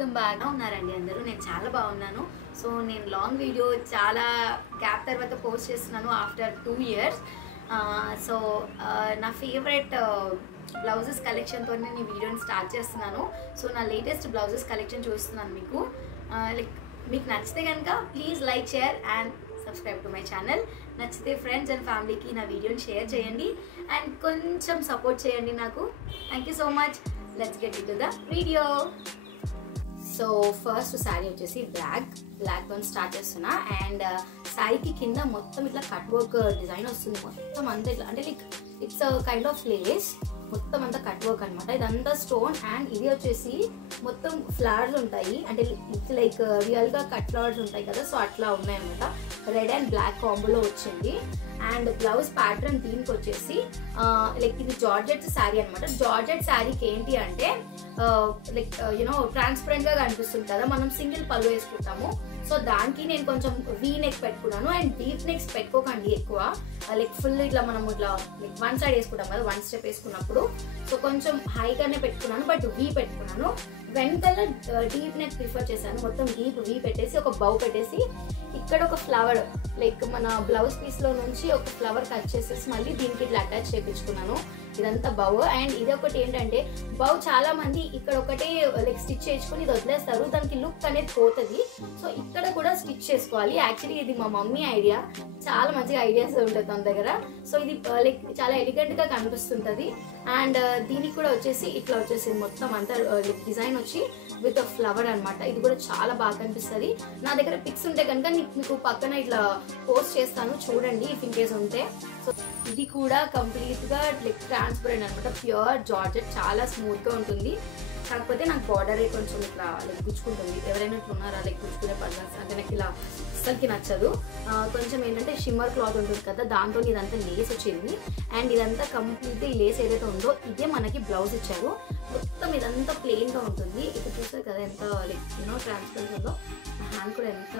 Welcome back. ఉన్నారండి అందరూ? నేను చాలా బాగున్నాను. సో నేను లాంగ్ వీడియో చాలా గ్యాప్ తర్వాత పోస్ట్ చేస్తున్నాను ఆఫ్టర్ 2 years. సో నా ఫేవరెట్ బ్లౌజెస్ కలెక్షన్తో నేను వీడియోని స్టార్ట్ చేస్తున్నాను. సో నా లేటెస్ట్ బ్లౌజెస్ కలెక్షన్ చూస్తున్నాను మీకు. లైక్ మీకు నచ్చితే కనుక please like, share and subscribe to my channel. నచ్చితే ఫ్రెండ్స్ అండ్ ఫ్యామిలీకి నా వీడియోని షేర్ చేయండి అండ్ కొంచెం సపోర్ట్ చేయండి నాకు. Thank you so much. Let's get into the video. So first sari వచ్చేసి బ్లాక్తో స్టార్ట్ చేస్తున్నా. అండ్ శారీకి కింద మొత్తం ఇట్లా కట్ వర్క్ డిజైన్ వస్తుంది. మొత్తం అంతా ఇట్లా అంటే like it's kind of Lay's. మొత్తం అంతా కట్ వర్క్ అనమాట. ఇదంతా స్టోన్. అండ్ ఇది వచ్చేసి మొత్తం ఫ్లవర్స్ ఉంటాయి, అంటే ఇట్స్ లైక్ రియల్గా కట్ ఫ్లవర్స్ ఉంటాయి కదా, సో అట్లా ఉన్నాయన్నమాట. రెడ్ అండ్ బ్లాక్ కాంబోలో వచ్చింది. అండ్ బ్లౌజ్ ప్యాటర్న్ దీనికి వచ్చేసి లైక్ ఇది జార్జెట్ శారీ అనమాట. జార్జెట్ శారీకి ఏంటి అంటే లైక్ యూనో ట్రాన్స్పరెంట్గా కనిపిస్తుంది కదా, మనం సింగిల్ పళ్ళు వేసుకుంటాము. సో దానికి నేను కొంచెం వీ నెక్ పెట్టుకున్నాను. అండ్ డీప్ నెక్స్ పెట్టుకోకండి ఎక్కువ, లైక్ ఫుల్ ఇట్లా మనం ఇట్లా లైక్ వన్ సైడ్ వేసుకుంటాం కదా, వన్ స్టెప్ వేసుకున్నప్పుడు. సో కొంచెం హైగానే పెట్టుకున్నాను, బట్ వీ పెట్టుకున్నాను. వెనకాల డీప్ నెక్ ప్రిఫర్ చేశాను. మొత్తం డీప్ వీ పెట్టేసి ఒక బౌ పెట్టేసి ఇక్కడ ఒక ఫ్లవర్ లైక్ మన బ్లౌజ్ పీస్లో నుంచి ఒక ఫ్లవర్ కట్ చేసేసి మళ్ళీ దీనికి ఇట్లా అటాచ్ చేయించుకున్నాను. ఇదంతా బౌ. అండ్ ఇది ఒకటి ఏంటంటే బౌ చాలా మంది ఇక్కడ ఒకటే లైక్ స్టిచ్ చేసుకుని ఇది వదిలేస్తారు, దానికి లుక్ అనేది పోతుంది. సో ఇక్కడ కూడా స్టిచ్ చేసుకోవాలి. యాక్చువల్లీ ఇది మా మమ్మీ ఐడియా. చాలా మంచిగా ఐడియాస్ ఉంటుంది తన దగ్గర. సో ఇది లైక్ చాలా ఎలిగెంట్గా కనిపిస్తుంటుంది. అండ్ దీనికి కూడా వచ్చేసి ఇట్లా వచ్చేసి మొత్తం అంతా లైక్ డిజైన్ వచ్చి విత్ ఫ్లవర్ అనమాట. ఇది కూడా చాలా బాగా కనిపిస్తుంది. నా దగ్గర పిక్స్ ఉంటే కనుక మీకు పక్కన ఇట్లా పోస్ట్ చేస్తాను, చూడండి ఇఫ్ ఇన్ కేస్ ఉంటే. సో ఇది కూడా కంప్లీట్గా లైక్ ట్రాన్స్పరెంట్ అనమాట. ప్యూర్ జార్జెట్, చాలా స్మూత్గా ఉంటుంది. కాకపోతే నాకు బార్డర్ కొంచెం ఇట్లా లైక్ గుచ్చుకుంటుంది. ఎవరైనా ఇట్లా ఉన్నారా లైక్ గుచ్చుకునే పర్సన్స్ అంటే నాకు ఇలా అస్సలకి నచ్చదు. కొంచెం ఏంటంటే షిమ్మర్ క్లాత్ ఉంటుంది కదా, దాంతో ఇదంతా లేస్ వచ్చింది. అండ్ ఇదంతా కంప్లీట్గా ఈ లేస్ ఏదైతే ఉందో ఇదే మనకి బ్లౌజ్ ఇచ్చారు. మొత్తం ఇదంతా ప్లెయిన్గా ఉంటుంది. ఇప్పుడు చూసారు కదా ఎంత లైక్ యూనో ట్రాన్స్పరెంట్ ఉందో. హ్యాండ్ కూడా ఎంత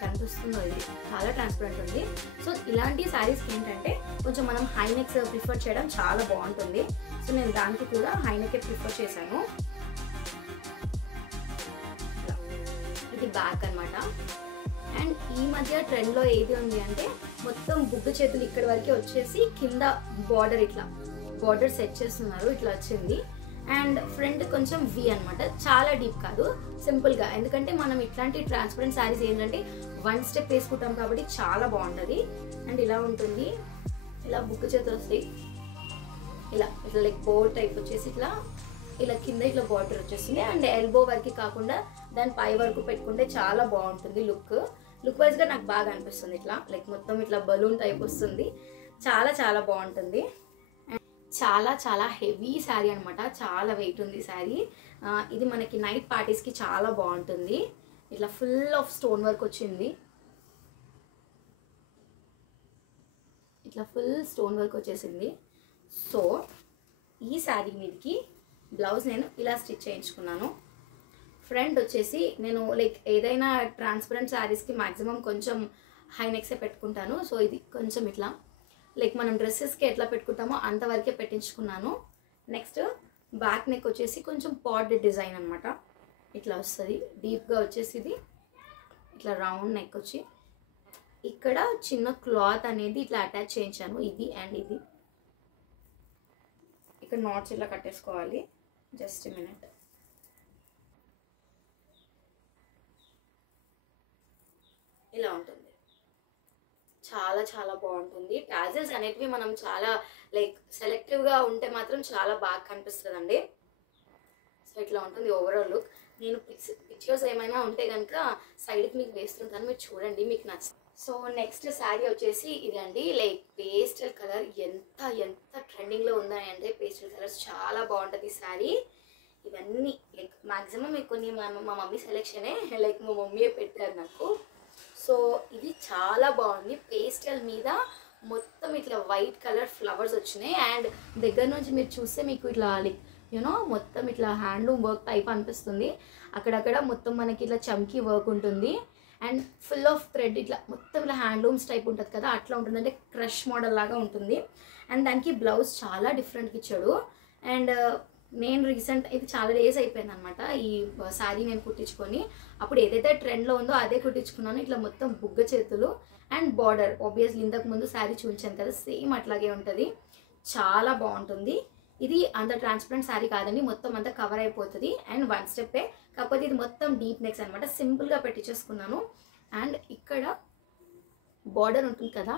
కనిపిస్తుందో, ఇది చాలా ట్రాన్స్పరెంట్ ఉంది. సో ఇలాంటి శారీస్కి ఏంటంటే కొంచెం మనం హై నెక్స్ ప్రిఫర్ చేయడం చాలా బాగుంటుంది. సో నేను దానికి కూడా హై నెక్కే ప్రిఫర్ చేశాను. ఇది బ్యాక్ అనమాట. అండ్ ఈ మధ్య ట్రెండ్లో ఏది ఉంది అంటే మొత్తం బుగ్గ చేతులు ఇక్కడ వరకే వచ్చేసి కింద బార్డర్ ఇట్లా బార్డర్ సెట్ చేస్తున్నారు. ఇట్లా వచ్చింది. అండ్ ఫ్రంట్ కొంచెం వి అనమాట. చాలా డీప్ కాదు, సింపుల్గా. ఎందుకంటే మనం ఇట్లాంటి ట్రాన్స్పరెంట్ శారీస్ ఏంటంటే వన్ స్టెప్ వేసుకుంటాం కాబట్టి చాలా బాగుంటుంది. అండ్ ఇలా ఉంటుంది. ఇలా బుగ్గ చేతులు వస్తాయి. ఇలా ఇట్లా లైక్ బో టైప్ వచ్చేసి ఇట్లా ఇలా కింద ఇట్లా బార్డర్ వచ్చేస్తుంది. అండ్ ఎల్బో వరకు కాకుండా దాని పై వరకు పెట్టుకుంటే చాలా బాగుంటుంది. లుక్ వైజ్గా నాకు బాగా అనిపిస్తుంది. ఇట్లా లైక్ మొత్తం ఇట్లా బలూన్ టైప్ వస్తుంది. చాలా చాలా బాగుంటుంది. చాలా చాలా హెవీ శారీ అనమాట. చాలా వెయిట్ ఉంది శారీ. ఇది మనకి నైట్ పార్టీస్కి చాలా బాగుంటుంది. ఇట్లా ఫుల్ ఆఫ్ స్టోన్ వర్క్ వచ్చింది. ఇట్లా ఫుల్ స్టోన్ వర్క్ వచ్చేసింది. సో ఈ శారీ మీదకి బ్లౌజ్ నేను ఇలా స్టిచ్ చేయించుకున్నాను. ఫ్రంట్ వచ్చేసి నేను లైక్ ఏదైనా ట్రాన్స్పరెంట్ శారీస్కి మ్యాక్సిమం కొంచెం హై నెక్సే పెట్టుకుంటాను. సో ఇది కొంచెం ఇట్లా లైక్ మనం డ్రెస్సెస్కి ఎట్లా పెట్టుకుంటామో అంతవరకే పెట్టించుకున్నాను. నెక్స్ట్ బ్యాక్ నెక్ వచ్చేసి కొంచెం పాడ్ డిజైన్ అనమాట. ఇట్లా వస్తుంది. డీప్గా వచ్చేసి ఇది ఇట్లా రౌండ్ నెక్ వచ్చి ఇక్కడ చిన్న క్లాత్ అనేది ఇట్లా అటాచ్ చేయించాను. ఇది అండ్ ఇది ఇక్కడ నాట్స్ ఇట్లా కట్టేసుకోవాలి. Just minute. ఇలా ఉంటుంది. చాలా చాలా బాగుంటుంది. టాజల్స్ అనేటివి మనం చాలా లైక్ సెలెక్టివ్గా ఉంటే మాత్రం చాలా బాగా కనిపిస్తుందండి. సో ఇట్లా ఉంటుంది ఓవరాల్ లుక్. నేను పిక్చర్స్ ఏమైనా ఉంటే కనుక సైడ్కి మీకు వేస్తుంటాను, మీరు చూడండి, మీకు నచ్చుతుంది. సో నెక్స్ట్ శారీ వచ్చేసి ఇదండి. లైక్ పేస్టల్ కలర్ ఎంత ఎంత ట్రెండింగ్లో ఉన్నాయి అంటే పేస్టల్ కలర్స్ చాలా బాగుంటుంది ఈ శారీ. ఇవన్నీ లైక్ మ్యాక్సిమం కొన్ని మా మమ్మీ సెలెక్షనే, లైక్ మా మమ్మీయే పెట్టారు నాకు. సో ఇది చాలా బాగుంది. పేస్టల్ మీద మొత్తం ఇట్లా వైట్ కలర్ ఫ్లవర్స్ వచ్చినాయి. అండ్ దగ్గర నుంచి మీరు చూస్తే మీకు ఇట్లా లైక్ యూనో మొత్తం ఇట్లా హ్యాండ్లూమ్ వర్క్ టైప్ అనిపిస్తుంది. అక్కడక్కడ మొత్తం మనకి ఇట్లా చమ్కీ వర్క్ ఉంటుంది. అండ్ ఫుల్ ఆఫ్ థ్రెడ్ ఇట్లా మొత్తం ఇలా హ్యాండ్లూమ్స్ టైప్ ఉంటుంది కదా, అట్లా ఉంటుంది. అంటే క్రష్ మోడల్ లాగా ఉంటుంది. అండ్ దానికి బ్లౌజ్ చాలా డిఫరెంట్గా ఇచ్చాడు. అండ్ నేను రీసెంట్ ఇది చాలా డేస్ అయిపోయింది అనమాట ఈ శారీ నేను కుట్టించుకొని. అప్పుడు ఏదైతే ట్రెండ్లో ఉందో అదే కుట్టించుకున్నాను. ఇట్లా మొత్తం బుగ్గ చేతులు అండ్ బార్డర్ ఆబ్వియస్లీ ఇంతకు ముందు శారీ చూపించాను కదా, సేమ్ అట్లాగే ఉంటుంది. చాలా బాగుంటుంది. ఇది అంత ట్రాన్స్పరెంట్ శారీ కాదండి, మొత్తం అంతా కవర్ అయిపోతుంది. అండ్ వన్ స్టెప్పే, కాకపోతే ఇది మొత్తం డీప్ నెక్స్ అనమాట. సింపుల్గా పెట్టించేసుకున్నాను. అండ్ ఇక్కడ బార్డర్ ఉంటుంది కదా,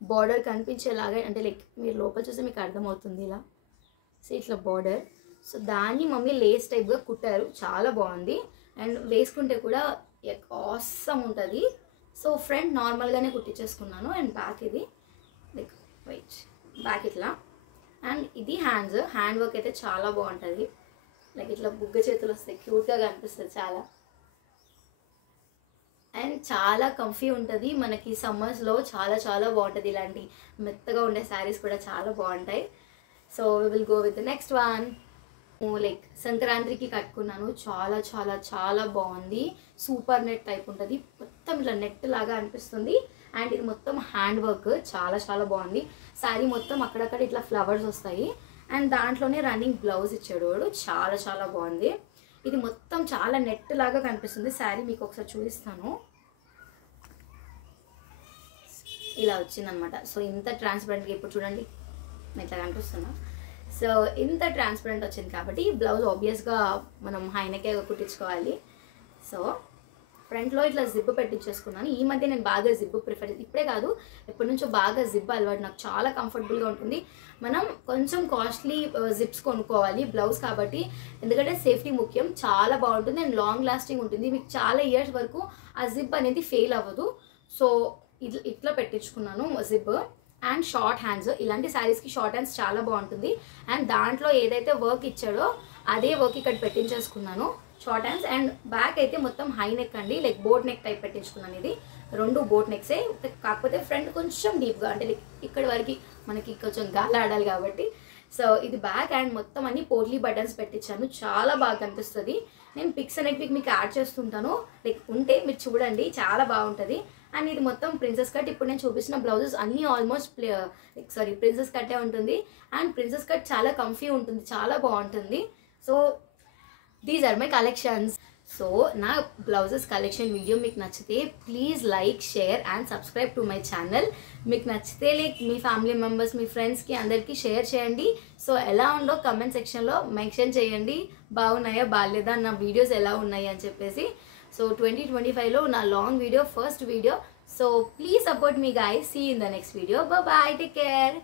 బార్డర్ కనిపించేలాగా, అంటే లైక్ మీరు లోపల చూస్తే మీకు అర్థమవుతుంది ఇలా. సో ఇట్లా బార్డర్, సో దాన్ని మమ్మీ లేస్ టైప్గా కుట్టారు. చాలా బాగుంది. అండ్ వేసుకుంటే కూడా ఆసమ్ ఉంటుంది. సో ఫ్రంట్ నార్మల్గానే కుట్టించేసుకున్నాను. అండ్ బ్యాక్ ఇది లైక్ వెయిట్, బ్యాక్ ఇట్లా. అండ్ ఇది హ్యాండ్ వర్క్ అయితే చాలా బాగుంటుంది. లైక్ ఇట్లా బుగ్గ చేతులు వస్తాయి, క్యూట్గా కనిపిస్తుంది చాలా. అండ్ చాలా కంఫీ ఉంటుంది. మనకి సమ్మర్స్లో చాలా చాలా బాగుంటుంది. ఇలాంటి మెత్తగా ఉండే శారీస్ కూడా చాలా బాగుంటాయి. So we will go with the next one. Like సంక్రాంతికి కట్టుకున్నాను. చాలా చాలా చాలా బాగుంది. సూపర్ నెట్ టైప్ ఉంటుంది, మొత్తం ఇట్లా నెట్ లాగా అనిపిస్తుంది. అండ్ ఇది మొత్తం హ్యాండ్ వర్క్, చాలా చాలా బాగుంది. శారీ మొత్తం అక్కడక్కడ ఇట్లా ఫ్లవర్స్ వస్తాయి. అండ్ దాంట్లోనే రన్నింగ్ బ్లౌజ్ ఇచ్చాడు వాడు. చాలా చాలా బాగుంది. ఇది మొత్తం చాలా నెట్ లాగా కనిపిస్తుంది. శారీ మీకు ఒకసారి చూపిస్తాను. ఇలా వచ్చిందనమాట. సో ఇంత ట్రాన్స్పరెంట్గా ఇప్పుడు చూడండి ఇట్లా కనిపిస్తున్నా. సో ఇంత ట్రాన్స్పరెంట్ వచ్చింది కాబట్టి బ్లౌజ్ ఆబ్వియస్గా మనం హైనకే కుట్టించుకోవాలి. సో ఫ్రంట్లో ఇట్లా జిప్ పెట్టించేసుకున్నాను. ఈ మధ్య నేను బాగా జిప్ ప్రిఫర్, ఇప్పుడే కాదు ఎప్పటి నుంచో బాగా జిప్ అలవాటు. నాకు చాలా కంఫర్టబుల్గా ఉంటుంది. మనం కొంచెం కాస్ట్లీ జిప్స్ కొనుక్కోవాలి బ్లౌజ్ కాబట్టి, ఎందుకంటే సేఫ్టీ ముఖ్యం. చాలా బాగుంటుంది అండ్ లాంగ్ లాస్టింగ్ ఉంటుంది. మీకు చాలా ఇయర్స్ వరకు ఆ జిప్ అనేది ఫెయిల్ అవ్వదు. సో ఇట్లా పెట్టించుకున్నాను జిప్. అండ్ షార్ట్ హ్యాండ్స్, ఇలాంటి శారీస్కి షార్ట్ హ్యాండ్స్ చాలా బాగుంటుంది. అండ్ దాంట్లో ఏదైతే వర్క్ ఇచ్చాడో అదే వర్క్ ఇక్కడ పెట్టించేసుకున్నాను, షార్ట్ హ్యాండ్స్. అండ్ బ్యాక్ అయితే మొత్తం హై నెక్ అండి, లైక్ బోట్ నెక్ టైప్ పెట్టించుకున్నాను. ఇది రెండు బోట్ నెక్సే, కాకపోతే ఫ్రంట్ కొంచెం డీప్గా, అంటే లైక్ ఇక్కడ వరకు మనకి కొంచెం గాలి ఆడాలి కాబట్టి. సో ఇది బ్యాక్. అండ్ మొత్తం అన్ని పోట్లీ బటన్స్ పెట్టించాను. చాలా బాగా కనిపిస్తుంది. నేను పిక్స్ అనేది మీకు యాడ్ చేస్తుంటాను, లైక్ ఉంటే మీరు చూడండి, చాలా బాగుంటుంది. అండ్ ఇది మొత్తం ప్రిన్సెస్ కట్. ఇప్పుడు నేను చూపించిన బ్లౌజెస్ అన్నీ ఆల్మోస్ట్ ప్రిన్సెస్ కట్టే ఉంటుంది. అండ్ ప్రిన్సెస్ కట్ చాలా కంఫీ ఉంటుంది, చాలా బాగుంటుంది. So these are my collections. So నా బ్లౌజెస్ కలెక్షన్ వీడియో మీకు నచ్చితే please like, share and subscribe to my channel. మీకు నచ్చితే లైక్ మీ ఫ్యామిలీ మెంబర్స్, మీ ఫ్రెండ్స్కి అందరికీ షేర్ చేయండి. సో ఎలా ఉందో కమెంట్ సెక్షన్లో మెన్షన్ చేయండి, బాగున్నాయా బాగాలేదా, నా వీడియోస్ ఎలా ఉన్నాయి అని చెప్పేసి. So 2025 na long video, first video. So please support me guys. See you in the next video. Bye bye. Take care.